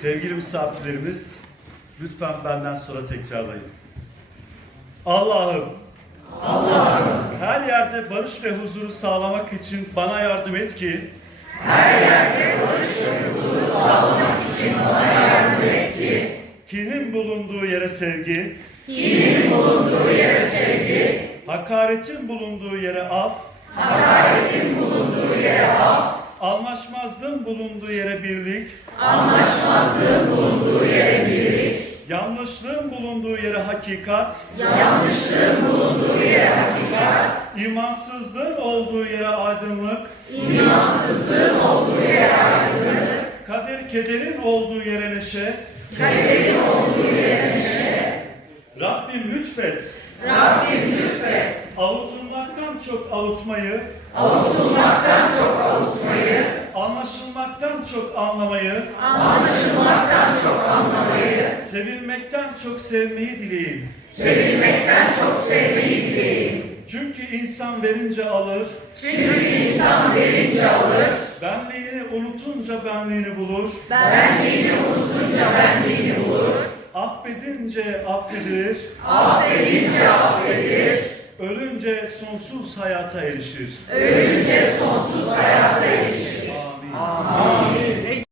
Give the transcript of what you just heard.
Sevgili misafirlerimiz, lütfen benden sonra tekrarlayın. Allah'ım, Allah'ım, her yerde barış ve huzuru sağlamak için bana yardım et ki, her yerde barış ve huzuru sağlamak için bana yardım et ki, kinin bulunduğu yere sevgi, kinin bulunduğu yere sevgi, hakaretin bulunduğu yere af, hakaretin bulunduğu yere af, anlaşmazlığın bulunduğu yere birlik, Yanlışlığın bulunduğu yere hakikat, yanlışlığın bulunduğu yere hakikat, imansızlığın olduğu yere aydınlık, imansızlığın olduğu yere aydınlık, kader kederin olduğu yere neşe, kaderin olduğu yere neşe, Rabbim lütfet, Rabbim lütfet, avutulmaktan çok avutmayı, avutulmaktan çok avutmayı, anlaşılmaktan çok anlamayı, Sevilmekten çok sevmeyi dileyin. Sevilmekten çok sevmeyi dileyin. Çünkü insan verince alır. Çünkü insan verince alır. Benliğini unutunca benliğini bulur. Benliğini unutunca benliğini bulur. Affedince affedilir. Affedince affedilir. Ölünce sonsuz hayata erişir. Ölünce sonsuz hayata erişir.